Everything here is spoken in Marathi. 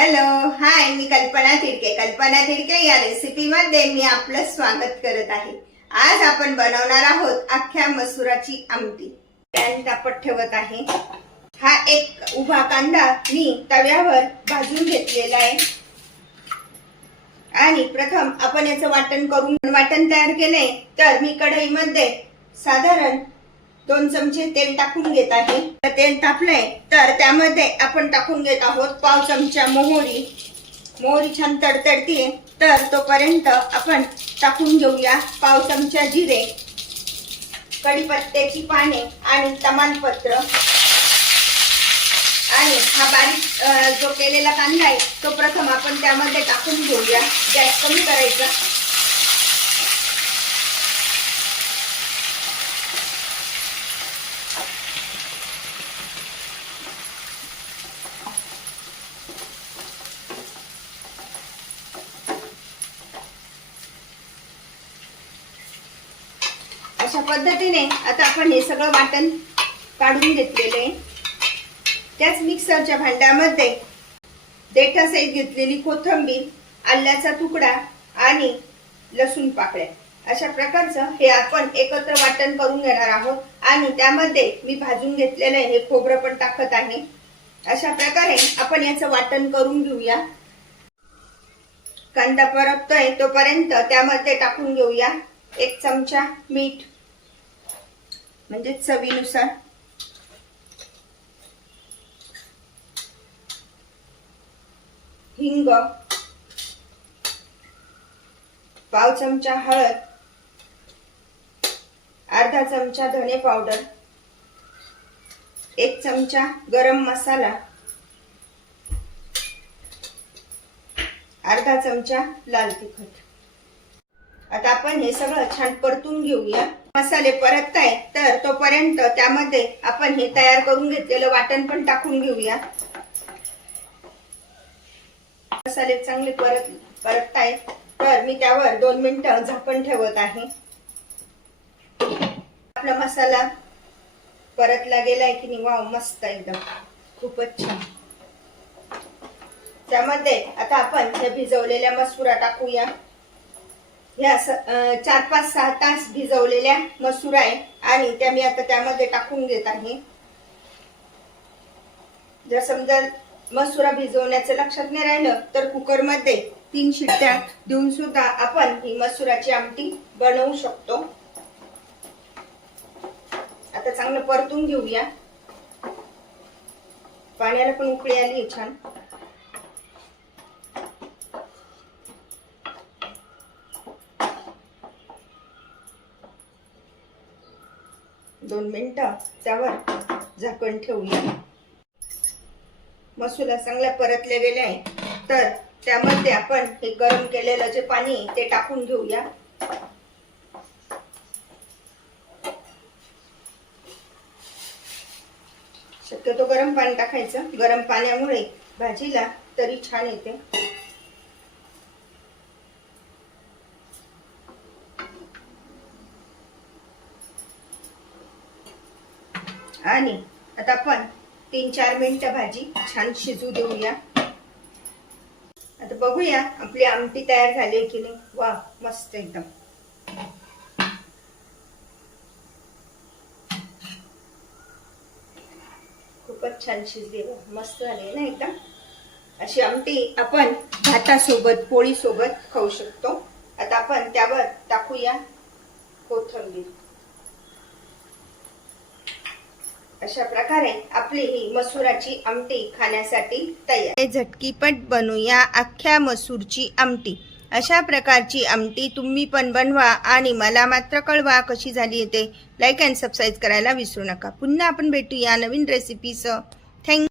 हॅलो हाय मी कल्पना तिडके. कल्पना तिडके या रेसिपीमध्ये मी आपलं स्वागत करत आहे. आज आपण बनवणार आहोत अख्ख्या मसुराची आमटी. पॅन तापत ठेवत आहे. हा एक उभा कांदा मी तव्यावर भाजून घेतलेला आहे. आणि प्रथम आपण याचं वाटण करून वाटण तयार केले तर मी कढईमध्ये साधारण दोन चमचे तेल टाकून घेत आहे. तर तेल तापलंय तर त्यामध्ये आपण टाकून घेत आहोत पाव चमचा मोहरी. मोहरी छान तडतडतीये तर तोपर्यंत आपण टाकून घेऊया पाव चमचा जिरे कढीपत्त्याची पाने आणि तमालपत्र. आणि हा बारीक जो केलेला कांदा आहे तो प्रथम आपण त्यामध्ये टाकून घेऊया. गॅस कमी करायचा. अशा पद्धतीने आता आपण हे सगळं वाटण काढून घेतलेलं आहे. त्याच मिक्सरच्या भांड्यामध्ये देठासहित घेतलेली कोथिंबीर आल्याचा तुकडा आणि लसूण पाकळ्या. अशा प्रकारचं हे आपण एकत्र वाटण करून घेणार आहोत आणि त्यामध्ये मी भाजून घेतलेलं आहे हे खोबरं पण टाकत आहे. अशा प्रकारे आपण याचं वाटण करून घेऊया. कांदा परततोय तोपर्यंत त्यामध्ये टाकून घेऊया एक चमचा मीठ. म्हणजे चवीनुसार. हिंग पाव चमचा हळद अर्धा चमचा धने पावडर एक चमचा गरम मसाला अर्धा चमचा लाल तिखट. आता आपण हे सगळं छान परतून घेऊया. मसाले परतताय तर तोपर्यंत त्यामध्ये आपण हे तयार करून घेतलेलं वाटण पण टाकून घेऊया. मसाले चांगले परत परततायत तर मी त्यावर दोन मिनिटं झाकण ठेवत आहे. आपला मसाला परतला गेलाय की नाही? वाव मस्त एकदम. खूपच छान. त्यामध्ये आता आपण हे भिजवलेल्या मसुरा टाकूया. ह्या चार पाच सहा तास भिजवलेल्या मसूर आहे आणि त्या मी आता त्यामध्ये टाकून घेत आहे. जर समजा मसुरा भिजवण्याचं लक्षात नाही राहिलं तर कुकरमध्ये तीन शिट्ट्या देऊन सुद्धा आपण ही मसुराची आमटी बनवू शकतो. आता चांगलं परतून घेऊया. पाण्याला पण उकळी आली छान. दोन मिनिटं त्यावर झाकण ठेवूया. मसूला चांगल्या परतल्या गेल्या आहे तर त्यामध्ये आपण हे गरम केलेलं जे पाणी ते टाकून घेऊया. शक्यतो गरम पाणी टाकायचं. गरम पाण्यामुळे भाजीला तरी छान येते. आणि आता आपण तीन चार मिनिटं भाजी छान शिजू देऊया. आता बघूया आपली आमटी तयार झाली की नाही. वा मस्त एकदम. खूपच छान शिजली मस्त झाली ना एकदम. अशी आमटी आपण भातासोबत पोळी सोबत खाऊ शकतो. आता आपण त्यावर टाकूया कोथंबीर. अशा प्रकारे आपली ही मसुराची आमटी खाण्यासाठी तयार. झटकीपट बनवूया अख्ख्या मसूरची आमटी. अशा प्रकारची आमटी तुम्ही पण बनवा आणि मला मात्र कळवा कशी झाली ते. लाईक अँड सबस्क्राईब करायला विसरू नका. पुन्हा आपण भेटूया नवीन रेसिपीसह थँक्यू